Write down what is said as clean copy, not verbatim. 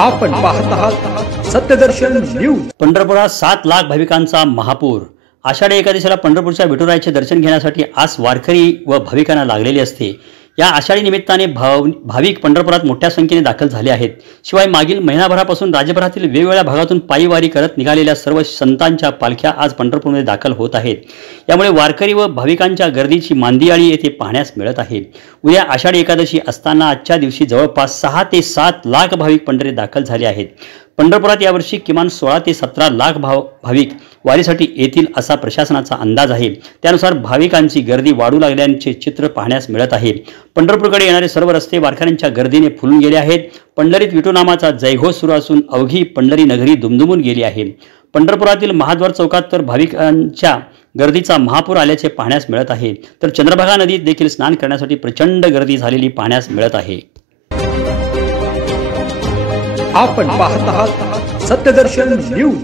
आपण पाहत आहात सत्यदर्शन न्यूज। पंढरपुरात 7 लाख भाविकांचा महापूर। आषाढी एकादशीला पंढरपूरच्या विठुरायाचे दर्शन घेण्यासाठी आज वारकरी व भाविकांना लागलेली असते। या आषाढी निमित्ताने भाविक पंढरपुरात मोठ्या संख्येने दाखल झाले आहेत। शिवाय मागील महिनाभरापासून राज्यभरातील वेगवेगळ्या भागातून पायी वारी करत निघालेल्या सर्व संतांच्या पालख्या आज पंढरपूरमध्ये दाखल होत आहेत। यामुळे वारकरी व भाविकांच्या गर्दीची मांदियाळी येथे पाहण्यास मिळत आहे। उद्या आषाढी एकादशी असताना आजच्या दिवशी जवळपास 6 ते 7 लाख भाविक पंढरीत दाखल झाले आहेत। पंढरपुरात यावर्षी किमान 16 ते 17 लाख भाविक वारीसाठी येतील असा प्रशासनाचा अंदाज आहे। त्यानुसार भाविकांची गर्दी वाढू लागल्याचे चित्र पाहण्यास मिळत आहे। पंढरपूरकडे येणारे सर्व रस्ते वारकऱ्यांच्या गर्दीने फुलून गेले आहेत। पंढरीत विठू नामाचा जयघोष सुरू असून अवघी पंढरी नगरी दुमदुमून गेली आहे। पंढरपुरातील महाद्वार चौकात तर भाविकांच्या गर्दीचा महापूर आल्याचे पाहण्यास मिळत आहे। तर चंद्रभागा नदीत देखील स्नान करण्यासाठी प्रचंड गर्दी झालेली पाहण्यास मिळत आहे। आपण पाहत आहात सत्यदर्शन न्यूज।